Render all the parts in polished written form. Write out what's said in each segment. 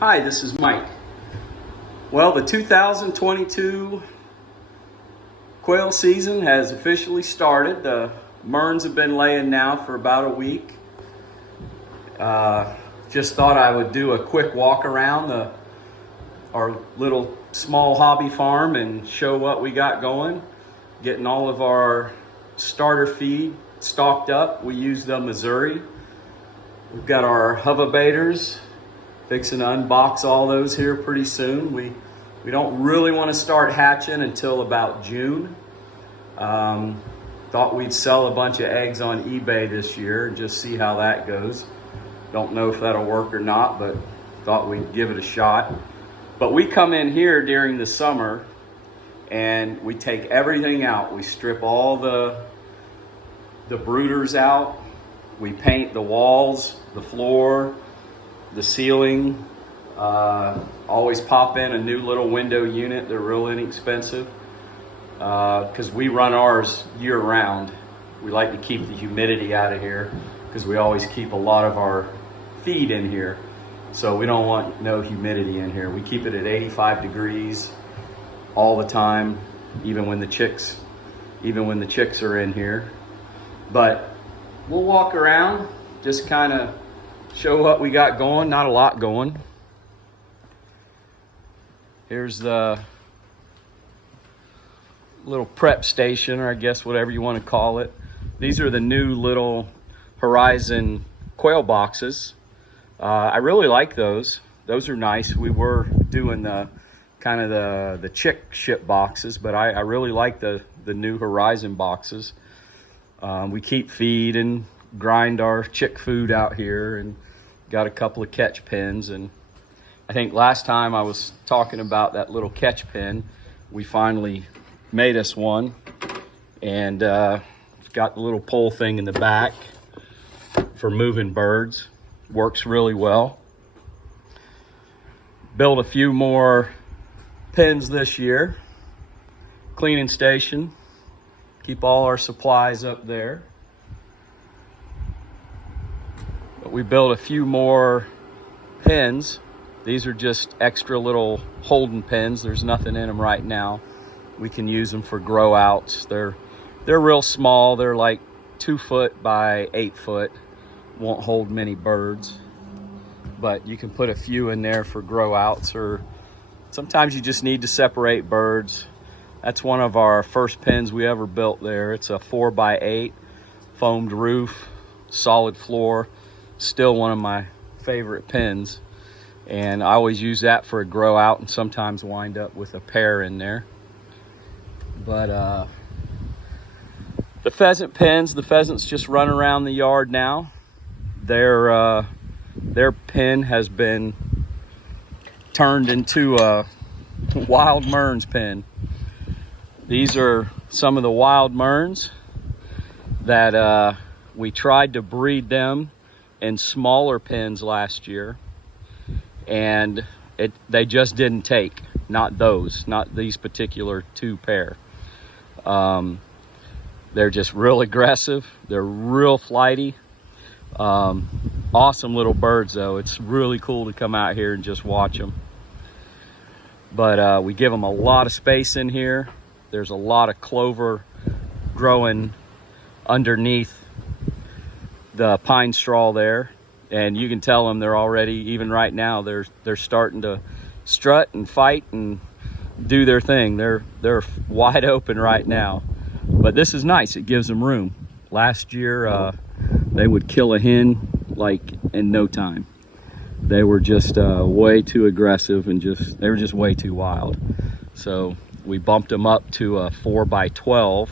Hi, this is Mike. Well, the 2022 quail season has officially started. The Mearns have been laying now for about a week. Just thought I would do a quick walk around our little small hobby farm and show what we got going. Getting all of our starter feed stocked up. We use the Missouri. We've got our hovabators. Fixing to unbox all those here pretty soon. We don't really want to start hatching until about June. Thought we'd sell a bunch of eggs on eBay this year and just see how that goes. Don't know if that'll work or not, but thought we'd give it a shot. But we come in here during the summer and we take everything out. We strip all the brooders out. We paint the walls, the floor, the ceiling. Always pop in a new little window unit. They're real inexpensive because we run ours year round. We like to keep the humidity out of here because we always keep a lot of our feed in here. So we don't want no humidity in here. We keep it at 85 degrees all the time, even when the chicks are in here. But we'll walk around, just kind of show what we got going. Not a lot going. Here's the little prep station, or I guess whatever you want to call it. These are the new little Horizon quail boxes. I really like those. Those are nice. We were doing the kind of the chick ship boxes, but I really like the new Horizon boxes. We keep feed and grind our chick food out here and got a couple of catch pens. And I think last time I was talking about that little catch pen. We finally made us one, and got the little pole thing in the back for moving birds. Works really well. Built a few more pens this year. Cleaning station. Keep all our supplies up there. But we built a few more pens. These are just extra little holding pens. There's nothing in them right now. We can use them for grow outs. They're real small. They're like 2 foot by 8 foot. Won't hold many birds, but you can put a few in there for grow outs, or sometimes you just need to separate birds. That's one of our first pens we ever built there. It's a 4 by 8 foamed roof, solid floor. Still one of my favorite pens. And I always use that for a grow out and sometimes wind up with a pair in there. But the pheasant pens, the pheasants just run around the yard now. Their pen has been turned into a wild Mearns pen. These are some of the wild Mearns that we tried to breed them in smaller pens last year, and they just didn't take. Not these particular 2 pair. They're just real aggressive. They're real flighty. Awesome little birds though. It's really cool to come out here and just watch them. But we give them a lot of space in here. There's a lot of clover growing underneath the pine straw there, and you can tell them they're already, even right now, they're starting to strut and fight and do their thing. They're wide open right now, but this is nice. It gives them room. Last year they would kill a hen like in no time. They were just way too aggressive and they were just way too wild. So we bumped them up to a 4 by 12.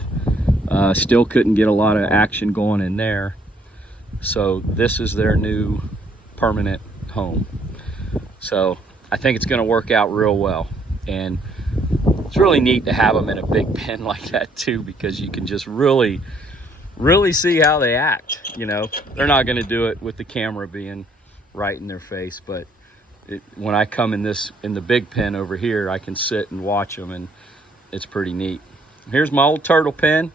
Still couldn't get a lot of action going in there. So this is their new permanent home. So I think it's going to work out real well. And it's really neat to have them in a big pen like that too, because you can just really see how they act. You know, they're not going to do it with the camera being right in their face, but when I come in the big pen over here, I can sit and watch them, and it's pretty neat. Here's my old turtle pen.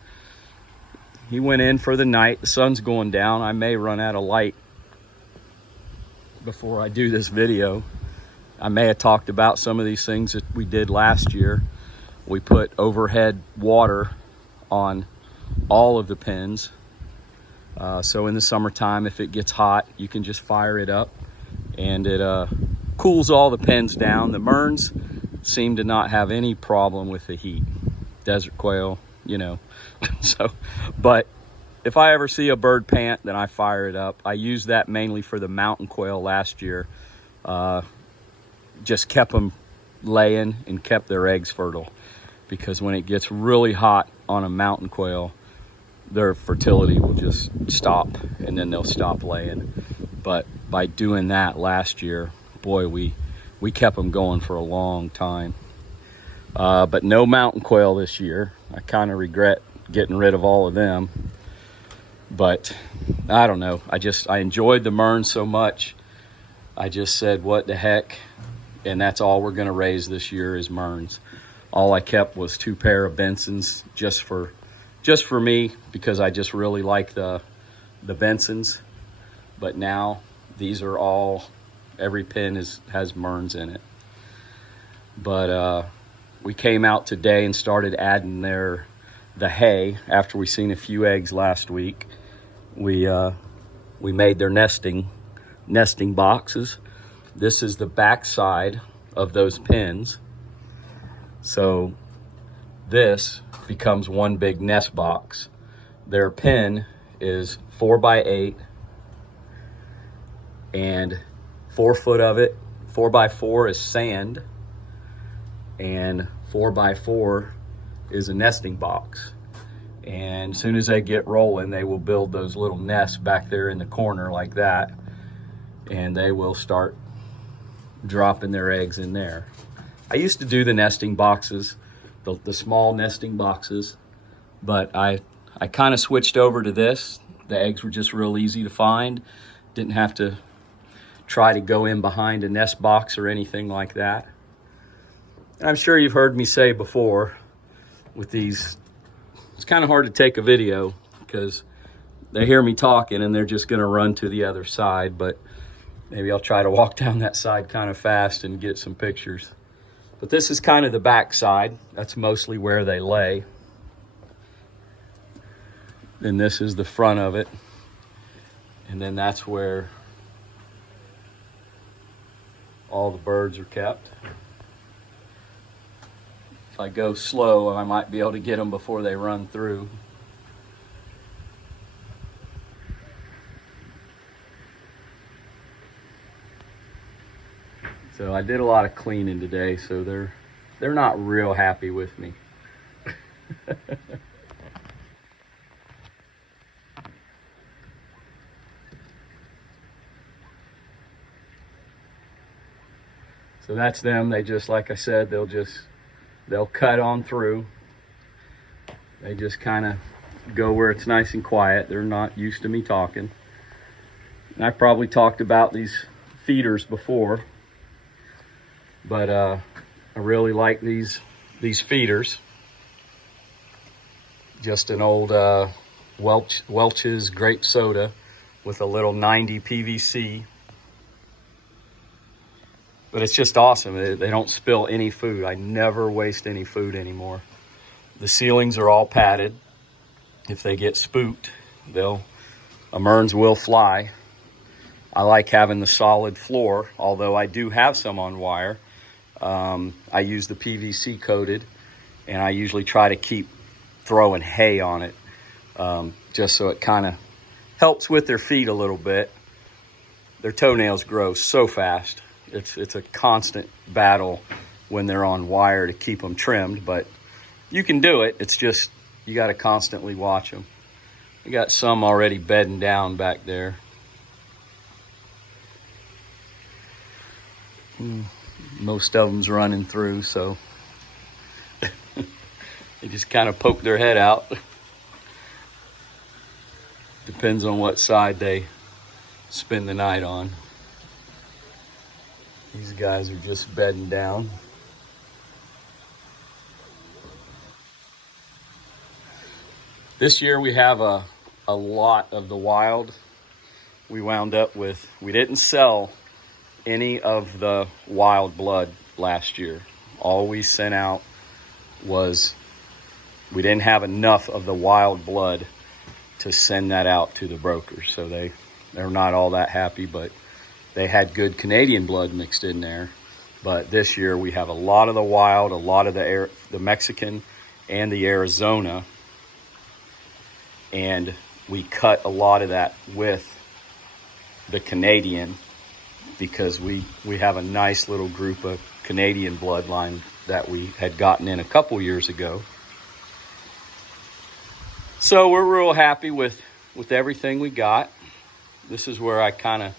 He went in for the night. The sun's going down. I may run out of light before I do this video. I may have talked about some of these things that we did last year. We put overhead water on all of the pens. So in the summertime, if it gets hot, you can just fire it up and it cools all the pens down. The Mearns seem to not have any problem with the heat. Desert quail, you know. So, but if I ever see a bird pant, then I fire it up. I used that mainly for the mountain quail last year. Just kept them laying and kept their eggs fertile, because when it gets really hot on a mountain quail, their fertility will just stop and then they'll stop laying. But by doing that last year, boy, we kept them going for a long time. But no mountain quail this year. I kind of regret getting rid of all of them. But I don't know. I enjoyed the Mearns so much. I just said, what the heck? And that's all we're going to raise this year is Mearns. All I kept was 2 pair of Bensons just for me, because I just really like the Bensons. But now these are all, every pen has Mearns in it. But we came out today and started adding the hay after we seen a few eggs last week. We made their nesting boxes. This is the back side of those pens. So this becomes one big nest box. Their pen is 4x8 and 4 foot of it, 4x4 is sand, and 4x4 is a nesting box. And as soon as they get rolling, they will build those little nests back there in the corner like that, and they will start dropping their eggs in there. I used to do the nesting boxes, the small nesting boxes, but I kind of switched over to this. The eggs were just real easy to find. Didn't have to try to go in behind a nest box or anything like that. And I'm sure you've heard me say before with these, it's kind of hard to take a video because they hear me talking and they're just gonna run to the other side, but maybe I'll try to walk down that side kind of fast and get some pictures. But this is kind of the back side. That's mostly where they lay. Then this is the front of it. And then that's where all the birds are kept. If I go slow, I might be able to get them before they run through. So I did a lot of cleaning today, so they're not real happy with me. So that's them. They just, like I said, they'll cut on through. They just kind of go where it's nice and quiet. They're not used to me talking. And I've probably talked about these feeders before, but I really like these feeders. Just an old Welch's grape soda with a little 90 PVC. But it's just awesome. They don't spill any food. I never waste any food anymore. The ceilings are all padded. If they get spooked, a Mearns will fly. I like having the solid floor, although I do have some on wire. I use the PVC coated, and I usually try to keep throwing hay on it, just so it kind of helps with their feet a little bit. Their toenails grow so fast. It's a constant battle when they're on wire to keep them trimmed, but you can do it. It's just, you got to constantly watch them. We got some already bedding down back there. Most of them's running through, so they just kind of poke their head out. Depends on what side they spend the night on. These guys are just bedding down. This year we have a lot of the wild. We wound up with, we didn't sell any of the wild blood last year. All we sent out was, we didn't have enough of the wild blood to send that out to the brokers. So they're not all that happy, but they had good Canadian blood mixed in there. But this year we have a lot of the wild, a lot of the Mexican and the Arizona. And we cut a lot of that with the Canadian because we have a nice little group of Canadian bloodline that we had gotten in a couple years ago. So we're real happy with everything we got. This is where I kind of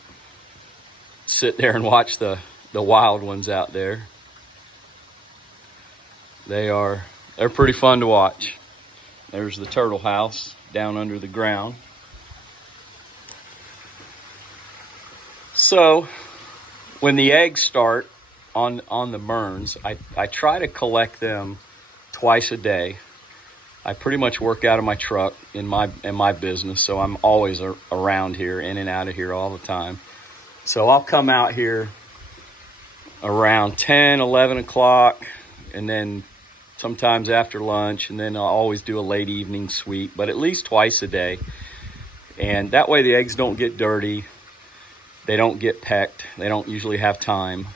sit there and watch the wild ones out there. They're pretty fun to watch. There's the turtle house down under the ground. So when the eggs start on the Mearns, I try to collect them twice a day. I pretty much work out of my truck in my business, so I'm always around here, in and out of here all the time. So I'll come out here around 10, 11 o'clock, and then sometimes after lunch, and then I'll always do a late evening sweep, but at least twice a day. And that way the eggs don't get dirty, they don't get pecked, they don't usually have time.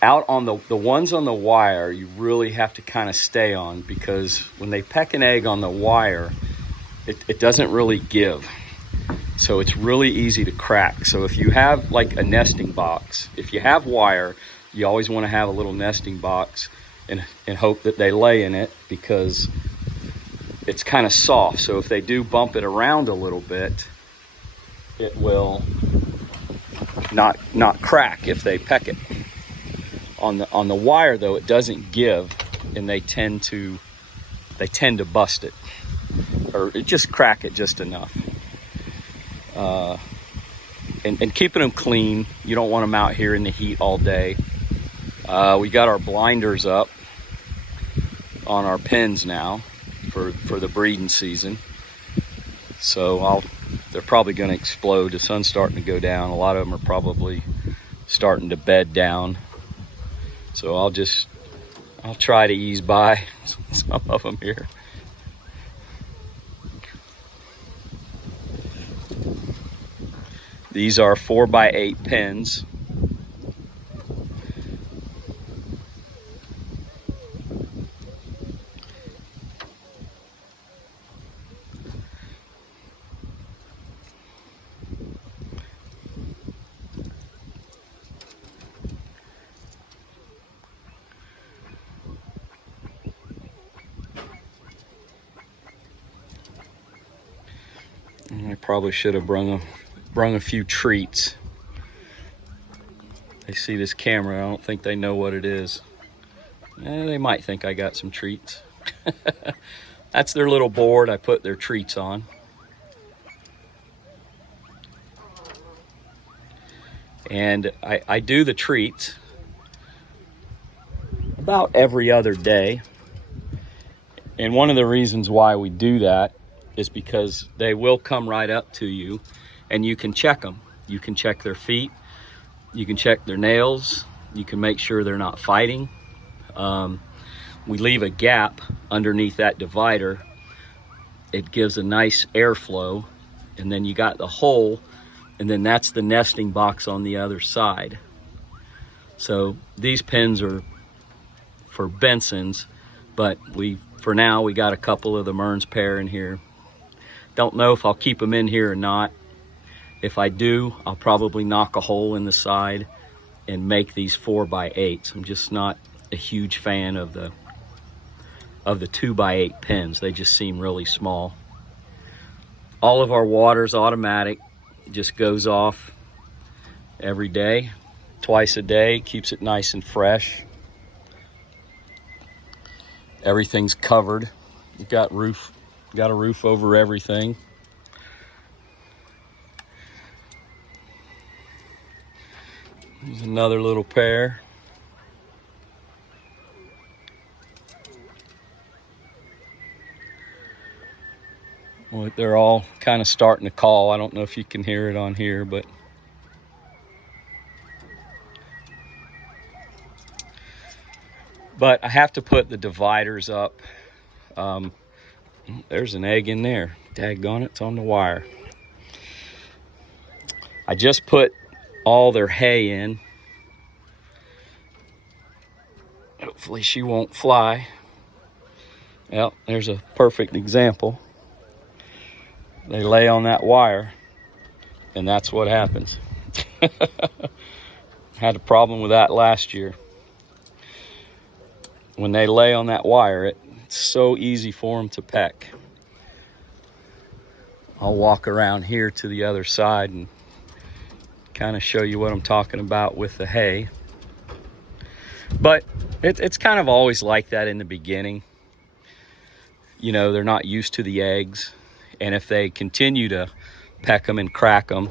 Out on the ones on the wire, you really have to kind of stay on, because when they peck an egg on the wire, it doesn't really give. So it's really easy to crack. So if you have like a nesting box, if you have wire, you always want to have a little nesting box and hope that they lay in it, because it's kind of soft. So if they do bump it around a little bit, it will not crack if they peck it. On the wire though, it doesn't give, and they tend to bust it, or just crack it just enough. And keeping them clean. You don't want them out here in the heat all day. We got our blinders up on our pens now for the breeding season. So they're probably going to explode. The sun's starting to go down. A lot of them are probably starting to bed down. So I'll try to ease by some of them here. These are 4x8 pens. I probably should have brung a few treats. They see this camera, I don't think they know what it is. They might think I got some treats. That's their little board I put their treats on. And I do the treats about every other day. And one of the reasons why we do that is because they will come right up to you and you can check them. You can check their feet, you can check their nails, you can make sure they're not fighting. We leave a gap underneath that divider. It gives a nice airflow, and then you got the hole, and then that's the nesting box on the other side. So these pens are for Bensons, but for now we got a couple of the Mearns pair in here. Don't know if I'll keep them in here or not. If I do, I'll probably knock a hole in the side and make these 4x8s. I'm just not a huge fan of the 2x8 pens. They just seem really small. All of our water's automatic. It just goes off every day, twice a day. Keeps it nice and fresh. Everything's covered. You've got a roof over everything. There's another little pair. Well, they're all kind of starting to call. I don't know if you can hear it on here, but But I have to put the dividers up. There's an egg in there. Daggone it, it's on the wire. I just put all their hay in. Hopefully she won't fly. Well, there's a perfect example. They lay on that wire, and that's what happens. Had a problem with that last year. When they lay on that wire, it's so easy for them to peck. I'll walk around here to the other side and kind of show you what I'm talking about with the hay. But it's kind of always like that in the beginning. You know, they're not used to the eggs. And if they continue to peck them and crack them,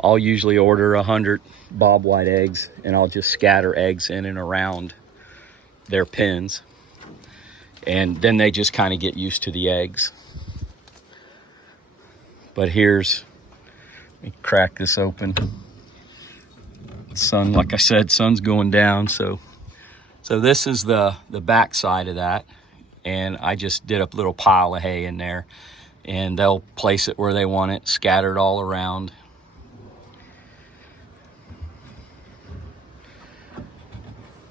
I'll usually order 100 bob white eggs, and I'll just scatter eggs in and around their pens. And then they just kind of get used to the eggs. But let me crack this open. Sun, like I said, sun's going down. So this is the back side of that. And I just did a little pile of hay in there. And they'll place it where they want it, scattered all around.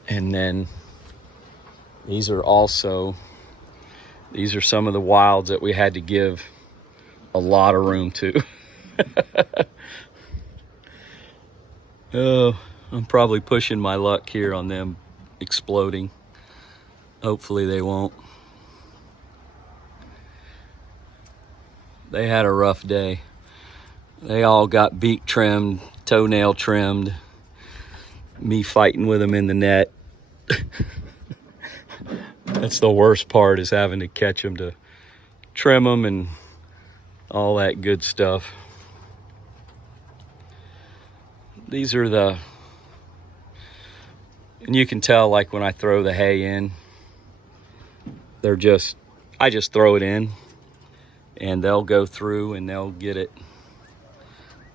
And then these are some of the wilds that we had to give a lot of room to. Oh, I'm probably pushing my luck here on them exploding. Hopefully they won't. They had a rough day. They all got beak trimmed, toenail trimmed, me fighting with them in the net. That's the worst part, is having to catch them to trim them and all that good stuff. These are and you can tell, like when I throw the hay in, I just throw it in and they'll go through and they'll get it.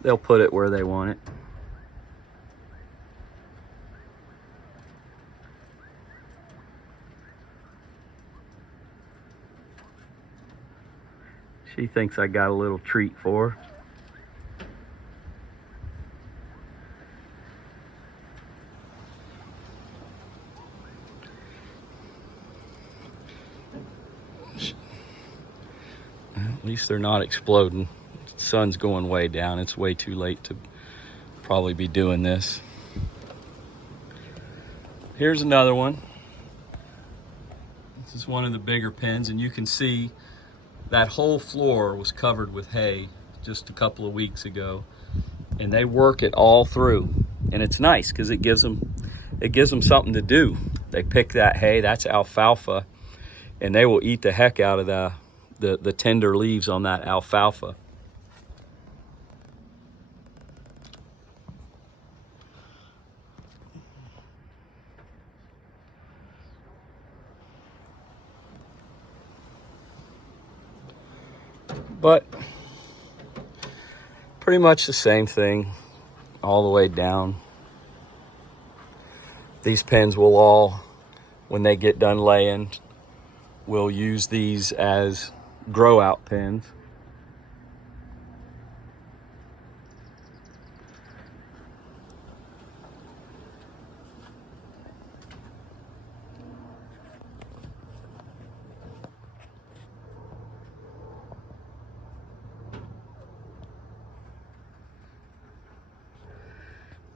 They'll put it where they want it. She thinks I got a little treat for her. At least they're not exploding. The sun's going way down. It's way too late to probably be doing this. Here's another one. This is one of the bigger pens, and you can see that whole floor was covered with hay just a couple of weeks ago, and they work it all through. And it's nice because it gives them something to do. They pick that hay, that's alfalfa, and they will eat the heck out of the tender leaves on that alfalfa. But pretty much the same thing all the way down. These pens will all, when they get done laying, we'll use these as grow out pens.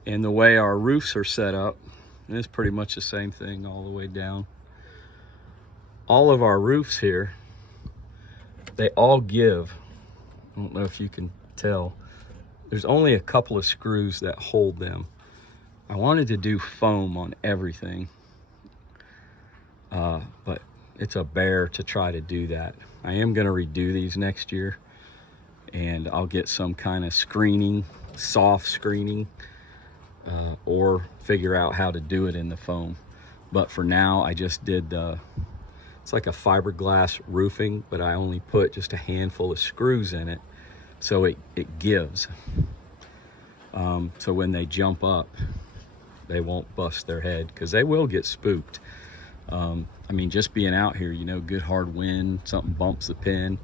And the way our roofs are set up, and it's pretty much the same thing all the way down. All of our roofs here, they all give. I don't know if you can tell. There's only a couple of screws that hold them. I wanted to do foam on everything, but it's a bear to try to do that. I am going to redo these next year, and I'll get some kind of screening, soft screening, or figure out how to do it in the foam. But for now, I just did it's like a fiberglass roofing, but I only put just a handful of screws in it so it gives. So when they jump up, they won't bust their head, because they will get spooked. I mean, just being out here, you know, good hard wind, something bumps the pin.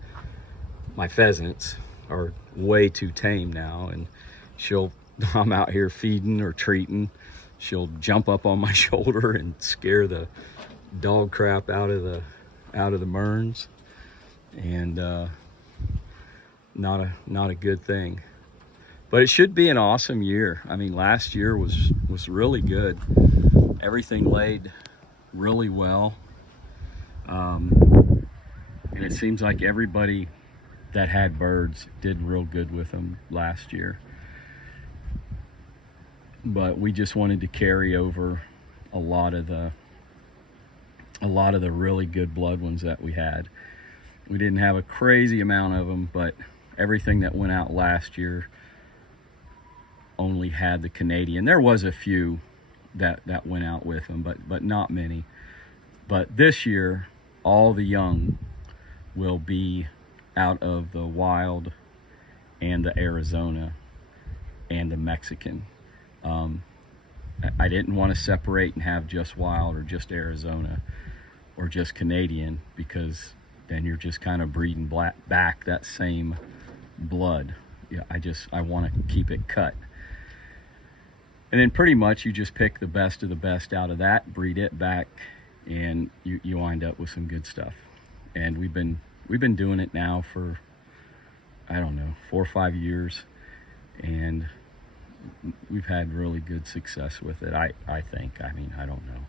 My pheasants are way too tame now, and I'm out here feeding or treating, she'll jump up on my shoulder and scare the dog crap out of the Mearns, and not a good thing. But it should be an awesome year. I mean, last year was really good. Everything laid really well, and it seems like everybody that had birds did real good with them last year. But we just wanted to carry over a lot of the really good blood ones that we had. We didn't have a crazy amount of them, but everything that went out last year only had the Canadian. There was a few that went out with them, but not many. But this year, all the young will be out of the wild and the Arizona and the Mexican. I didn't want to separate and have just wild or just Arizona or just Canadian, because then you're just kind of breeding back that same blood. Yeah, I want to keep it cut. And then pretty much you just pick the best of the best out of that, breed it back, and you wind up with some good stuff. And we've been doing it now for, I don't know, 4 or 5 years, and we've had really good success with it. I think. I mean, I don't know.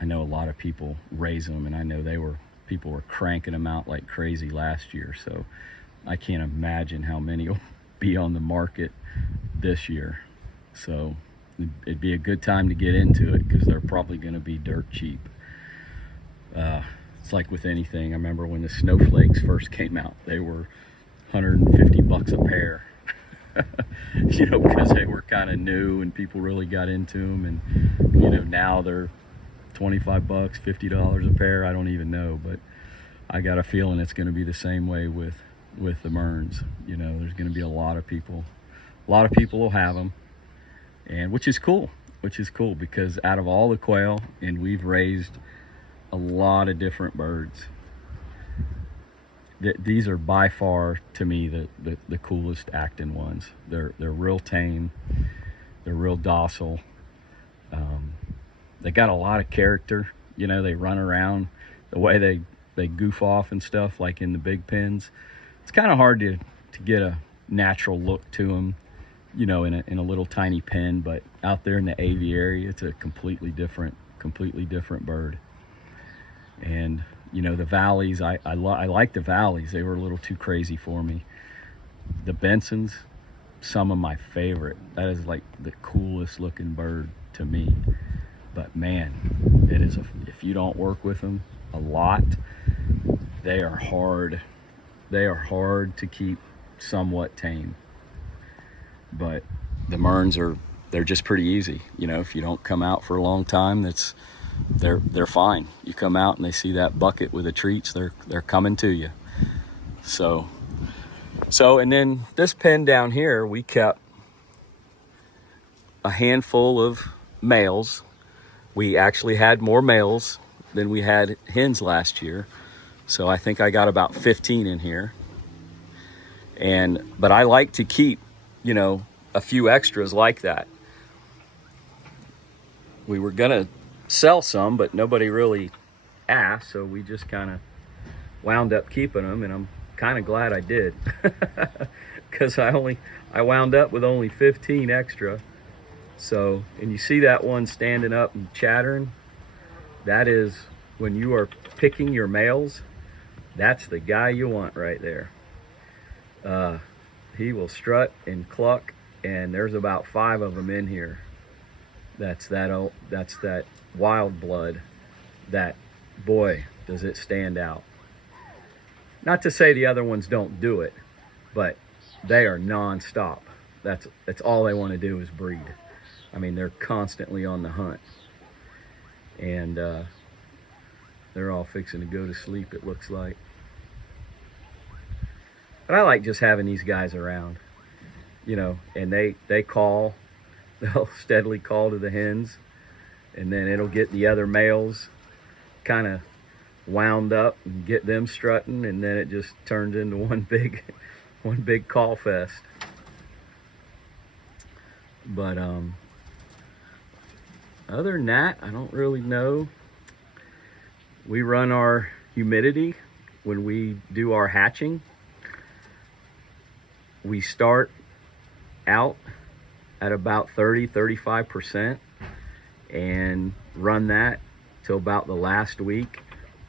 I know a lot of people raise them, and I know people were cranking them out like crazy last year. So I can't imagine how many will be on the market this year. So it'd be a good time to get into it, because they're probably going to be dirt cheap. It's like with anything. I remember when the snowflakes first came out, they were $150 a pair. You know, because they were kind of new and people really got into them. And you know, now they're $25, $50 a pair. I don't even know, but I got a feeling it's going to be the same way with the Mearns. You know, there's going to be a lot of people will have them, and which is cool, because out of all the quail, and we've raised a lot of different birds, these are by far, to me, the coolest acting ones. They're real tame, they're real docile. They got a lot of character. You know, they run around, the way they goof off and stuff, like in the big pens. It's kind of hard to get a natural look to them, you know, in a little tiny pen. But out there in the aviary, it's a completely different bird. And you know, the valleys, I like the valleys. They were a little too crazy for me. The Bensons, some of my favorite. That is like the coolest looking bird to me. But man, it is if you don't work with them a lot, they are hard. They are hard to keep somewhat tame. But the Mearns they're just pretty easy. You know, if you don't come out for a long time, they're fine. You come out and they see that bucket with the treats, they're coming to you. So and then this pen down here, we kept a handful of males. We actually had more males than we had hens last year. So I think I got about 15 in here. But I like to keep, you know, a few extras like that. We were gonna sell some, but nobody really asked, so we just kind of wound up keeping them, and I'm kind of glad I did, because I wound up with only 15 extra. So, and you see that one standing up and chattering, that is when you are picking your males, that's the guy you want right there. He will strut and cluck, and there's about 5 of them in here. That's that wild blood. That, boy, does it stand out. Not to say the other ones don't do it, but they are non-stop. That's all they want to do is breed. I mean, they're constantly on the hunt, and they're all fixing to go to sleep, it looks like. But I like just having these guys around, you know, and they call. They'll steadily call to the hens, and then it'll get the other males kind of wound up and get them strutting, and then it just turned into one big call fest. But other than that, I don't really know. We run our humidity when we do our hatching. We start out at about 30-35% and run that till about the last week,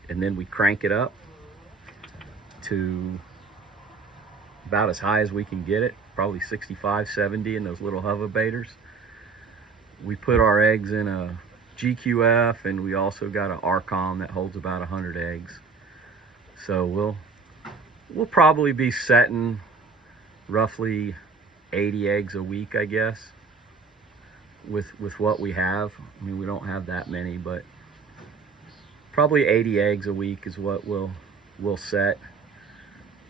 and then we crank it up to about as high as we can get it, probably 65-70 in those little hoverbators. We put our eggs in a GQF, and we also got an Archon that holds about 100 eggs. So we'll probably be setting roughly 80 eggs a week, I guess, with what we have. I mean, we don't have that many, but probably 80 eggs a week is what we'll set.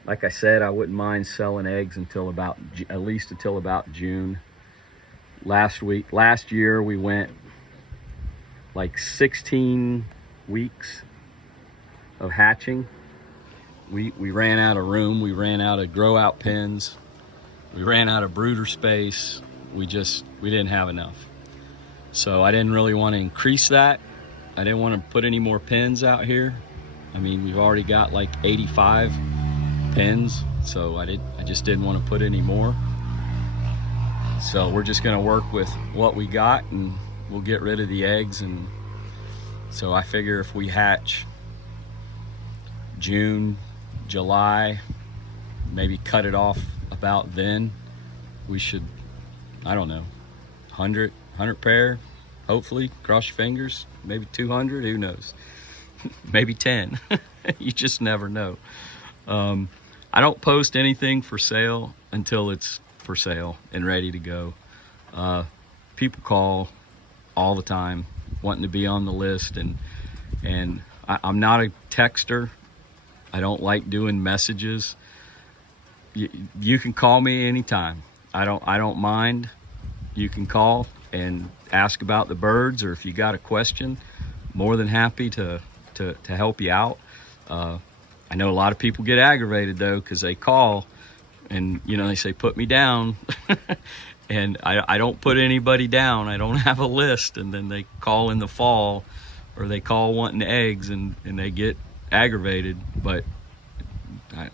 Like I said, I wouldn't mind selling eggs until at least until about June. Last year we went like 16 weeks of hatching. We ran out of room, we ran out of grow out pens, we ran out of brooder space. We didn't have enough. So I didn't really want to increase that. I didn't want to put any more pens out here. I mean, we've already got like 85 pens, so I just didn't want to put any more. So we're just going to work with what we got, and we'll get rid of the eggs. And so I figure if we hatch June, July, maybe cut it off about then, we should, I don't know, 100 pair, hopefully, cross your fingers, maybe 200, who knows, maybe 10. You just never know. I don't post anything for sale until it's for sale and ready to go. People call all the time wanting to be on the list, and I'm not a texter. I don't like doing messages. You can call me anytime. I don't mind. You can call and ask about the birds, or if you got a question, more than happy to help you out. I know a lot of people get aggravated though, because they call and they say, put me down. And I don't put anybody down. I don't have a list. And then they call in the fall, or they call wanting eggs, and they get aggravated. But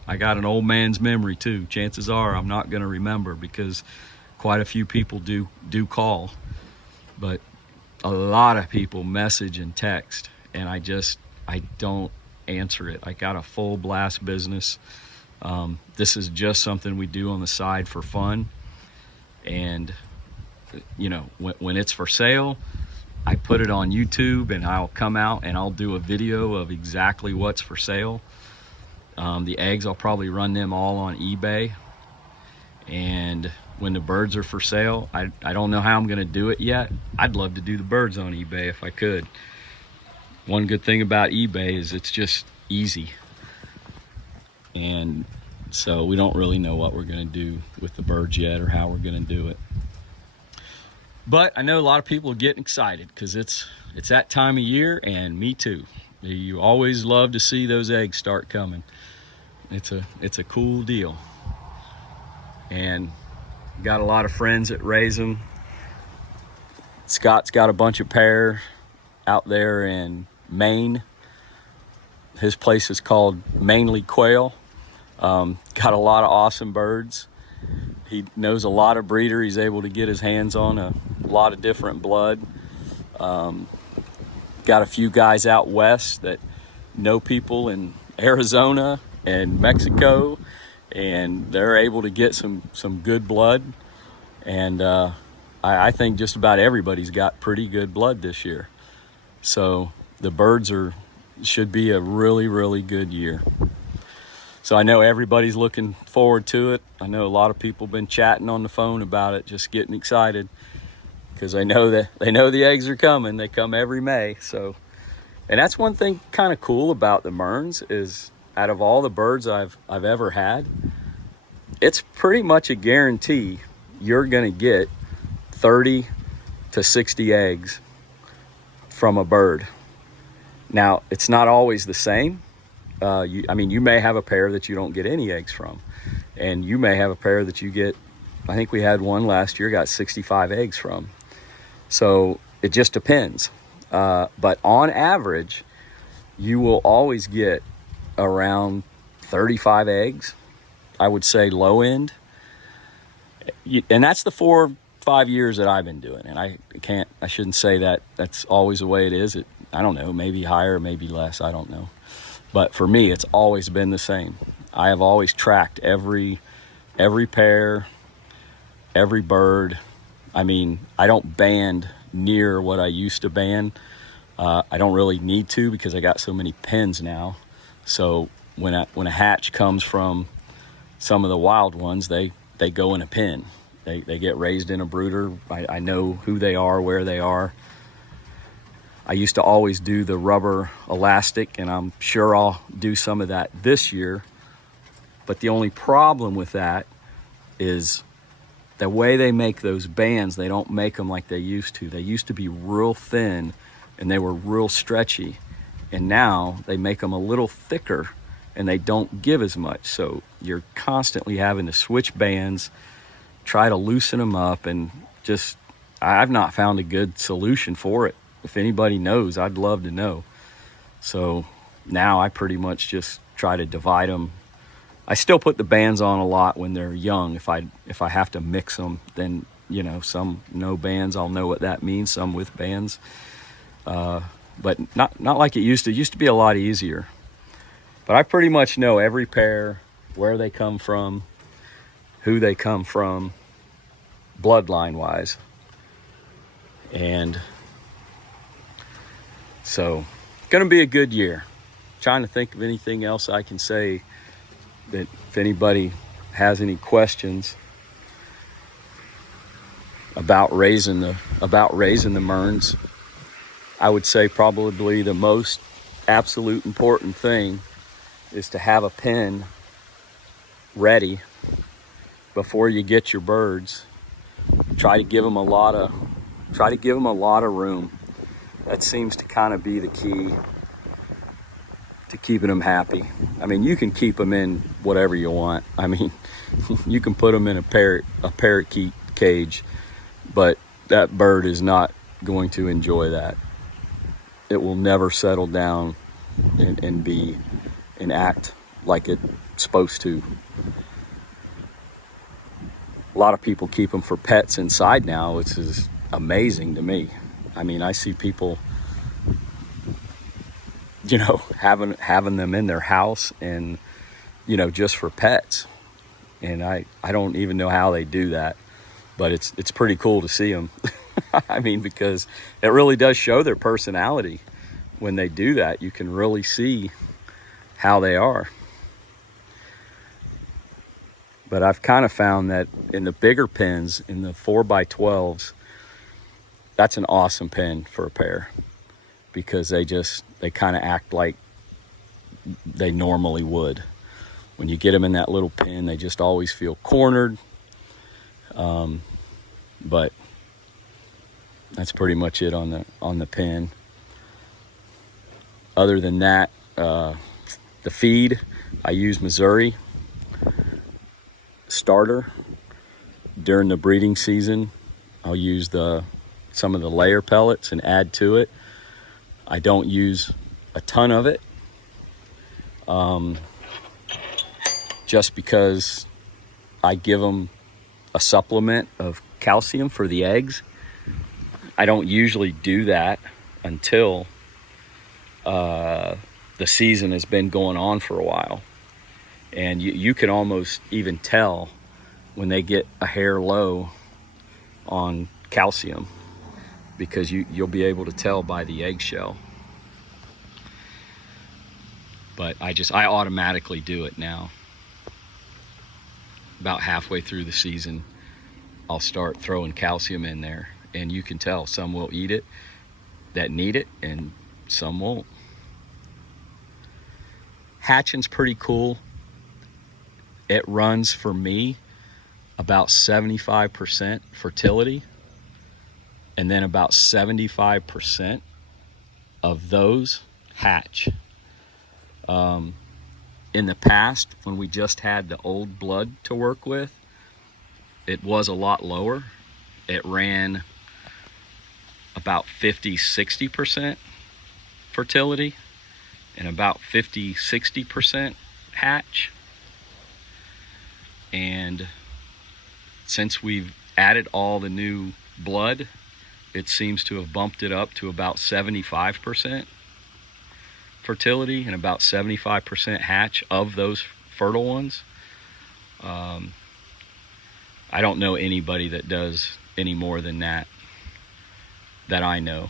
I got an old man's memory too. Chances are I'm not going to remember, because quite a few people do call, but a lot of people message and text, and I don't answer it. I got a full blast business. This is just something we do on the side for fun. And when it's for sale, I put it on YouTube, and I'll come out and I'll do a video of exactly what's for sale. The eggs, I'll probably run them all on eBay. And when the birds are for sale, I don't know how I'm going to do it yet. I'd love to do the birds on eBay if I could. One good thing about eBay is it's just easy. And so we don't really know what we're going to do with the birds yet, or how we're going to do it. But I know a lot of people are getting excited, because it's that time of year, and me too. You always love to see those eggs start coming. It's a cool deal. And got a lot of friends that raise them. Scott's got a bunch of pair out there in Maine. His place is called Mearns Quail. Got a lot of awesome birds. He knows a lot of breeder. He's able to get his hands on a lot of different blood. Got a few guys out west that know people in Arizona and Mexico, and they're able to get some good blood. And I think just about everybody's got pretty good blood this year. So the birds should be a really, really good year. So I know everybody's looking forward to it. I know a lot of people have been chatting on the phone about it, just getting excited, because they know the eggs are coming. They come every May. So, and that's one thing kind of cool about the Mearns is, out of all the birds I've ever had, it's pretty much a guarantee you're going to get 30 to 60 eggs from a bird. Now, it's not always the same. I mean, you may have a pair that you don't get any eggs from, and you may have a pair that you get, I think we had one last year, got 65 eggs from. So it just depends. But on average, you will always get around 35 eggs, I would say low end. And that's the 4 or 5 years that I've been doing it. I shouldn't say that that's always the way it is. I don't know, maybe higher, maybe less, I don't know. But for me, it's always been the same. I have always tracked every pair, every bird. I mean, I don't band near what I used to band. I don't really need to because I got so many pens now. So when a hatch comes from some of the wild ones, they go in a pen. They get raised in a brooder. I know who they are, where they are. I used to always do the rubber elastic, and I'm sure I'll do some of that this year. But the only problem with that is the way they make those bands. They don't make them like they used to. They used to be real thin and they were real stretchy. And now they make them a little thicker and they don't give as much. So you're constantly having to switch bands, try to loosen them up, and just, I've not found a good solution for it. If anybody knows, I'd love to know. So now I pretty much just try to divide them. I still put the bands on a lot when they're young. If I have to mix them, then, you know, some no bands, I'll know what that means, some with bands. But not like it used to. It used to be a lot easier. But I pretty much know every pair, where they come from, who they come from, bloodline wise. And so, gonna be a good year. Trying to think of anything else I can say, that if anybody has any questions about raising the Mearns, I would say probably the most absolute important thing is to have a pen ready before you get your birds. Try to give them a lot of room. That seems to kind of be the key to keeping them happy. I mean, you can keep them in whatever you want. I mean, you can put them in a parakeet cage, but that bird is not going to enjoy that. It will never settle down and act like it's supposed to. A lot of people keep them for pets inside now, which is amazing to me. I mean, I see people, you know, having them in their house and, you know, just for pets. And I don't even know how they do that, but it's pretty cool to see them. I mean, because it really does show their personality. When they do that, you can really see how they are. But I've kind of found that in the bigger pens, in the 4x12s, that's an awesome pen for a pair, because they kind of act like they normally would. When you get them in that little pen, they just always feel cornered. But that's pretty much it on the pen. Other than that, the feed, I use Missouri starter. During the breeding season, I'll use some of the layer pellets and add to it. I don't use a ton of it, just because I give them a supplement of calcium for the eggs. I don't usually do that until the season has been going on for a while. And you can almost even tell when they get a hair low on calcium, because you'll be able to tell by the eggshell. But I automatically do it now. About halfway through the season, I'll start throwing calcium in there, and you can tell some will eat it that need it and some won't. Hatching's pretty cool. It runs for me about 75% fertility, and then about 75% of those hatch. In the past, when we just had the old blood to work with, it was a lot lower. It ran about 50-60% fertility and about 50-60% hatch. And since we've added all the new blood, it seems to have bumped it up to about 75% fertility and about 75% hatch of those fertile ones. I don't know anybody that does any more than that I know.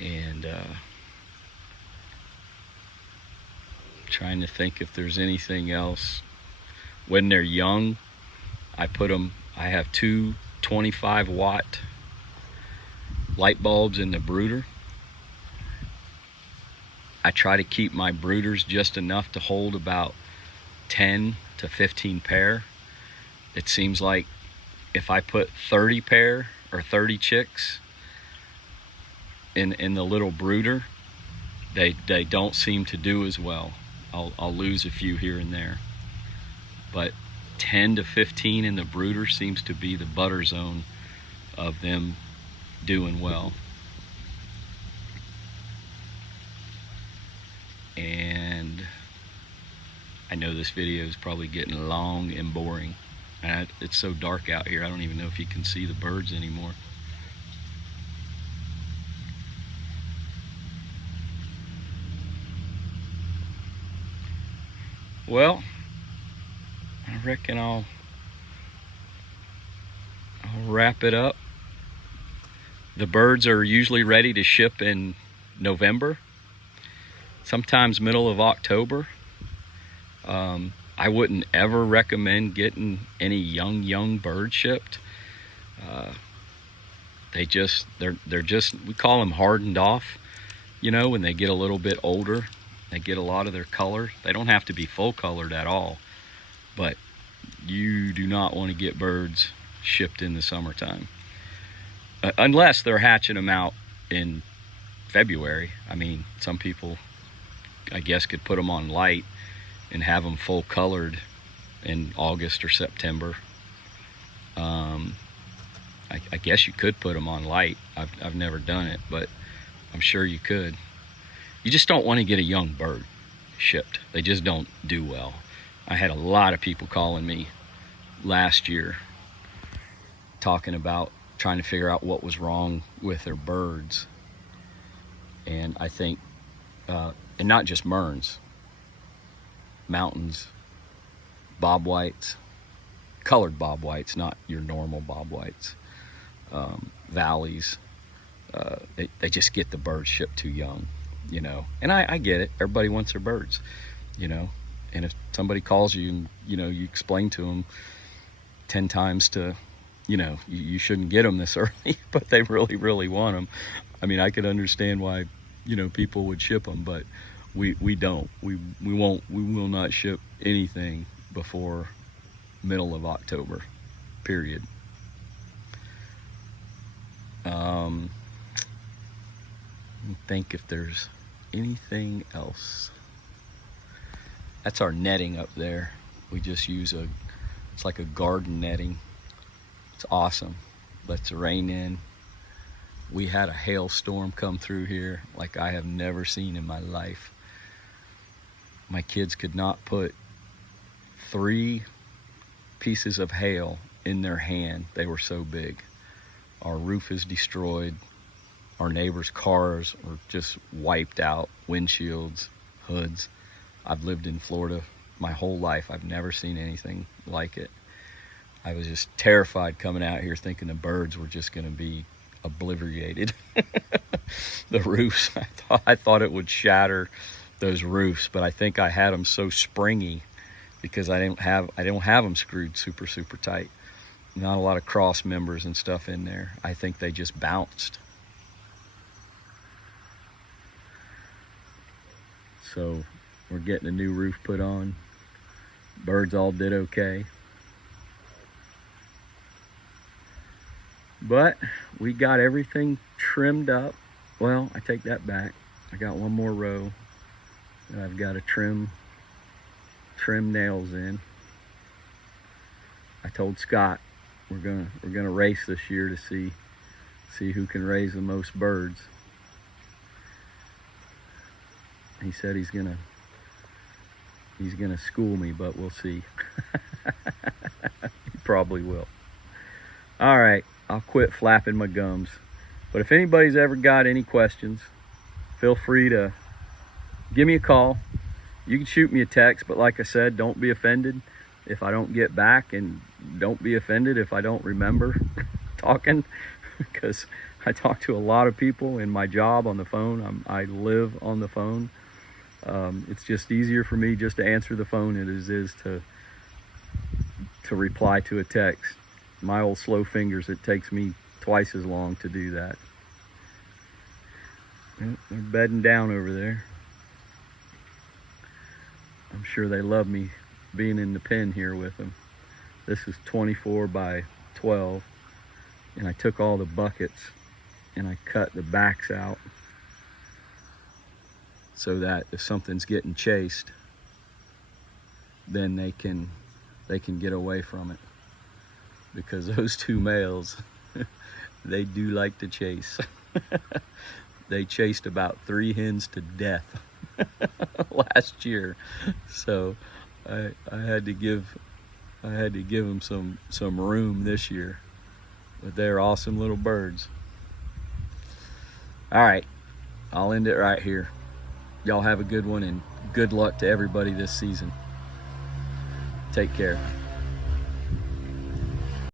And trying to think if there's anything else. When they're young, I have two 25-watt light bulbs in the brooder. I try to keep my brooders just enough to hold about 10 to 15 pair. It seems like if I put 30 pair or 30 chicks in the little brooder, they don't seem to do as well. I'll lose a few here and there. But 10 to 15 in the brooder seems to be the butter zone of them doing well. And I know this video is probably getting long and boring. And it's so dark out here, I don't even know if you can see the birds anymore. Well, I reckon I'll wrap it up. The birds are usually ready to ship in November, sometimes middle of October. I wouldn't ever recommend getting any young birds shipped. They're just, we call them hardened off. You know, when they get a little bit older, they get a lot of their color. They don't have to be full colored at all, but you do not want to get birds shipped in the summertime. Unless they're hatching them out in February. I mean, some people, I guess, could put them on light and have them full colored in August or September. I guess you could put them on light. I've never done it, but I'm sure you could. You just don't want to get a young bird shipped. They just don't do well. I had a lot of people calling me last year talking about trying to figure out what was wrong with their birds. And I think, and not just Mearns, mountains, bobwhites, colored bobwhites, not your normal bobwhites, valleys, they just get the birds shipped too young, you know. And I get it. Everybody wants their birds, you know. And if somebody calls you and, you know, you explain to them 10 times to, you know, you shouldn't get them this early, but they really want them. I mean, I could understand why, you know, people would ship them, but we don't. We will not ship anything before middle of October, period. Think if there's anything else. That's our netting up there. We just use it's like a garden netting. It's awesome. Lets the rain in. We had a hailstorm come through here like I have never seen in my life. My kids could not put 3 pieces of hail in their hand. They were so big. Our roof is destroyed. Our neighbors' cars were just wiped out. Windshields, hoods. I've lived in Florida my whole life. I've never seen anything like it. I was just terrified coming out here thinking the birds were just going to be obliterated. The roofs, I thought it would shatter those roofs, but I think I had them so springy because I don't have them screwed super tight. Not a lot of cross members and stuff in there. I think they just bounced. So we're getting a new roof put on. Birds all did okay. But we got everything trimmed up. Well, I take that back. I got one more row that I've got to trim nails in. I told Scott we're gonna race this year to see who can raise the most birds. He said he's gonna school me, but we'll see. He probably will. All right, I'll quit flapping my gums. But if anybody's ever got any questions, feel free to give me a call. You can shoot me a text, but like I said, don't be offended if I don't get back, and don't be offended if I don't remember talking, because I talk to a lot of people in my job on the phone. I live on the phone. It's just easier for me just to answer the phone as it is to reply to a text. My old slow fingers, it takes me twice as long to do that. Yep, they're bedding down over there. I'm sure they love me being in the pen here with them. This is 24 by 12, and I took all the buckets and I cut the backs out so that if something's getting chased, then they can get away from it, because those two males they do like to chase. They chased about 3 hens to death last year, so I had to give them some room this year. But they're awesome little birds. All right, I'll end it right here. Y'all have a good one, and good luck to everybody this season. Take care.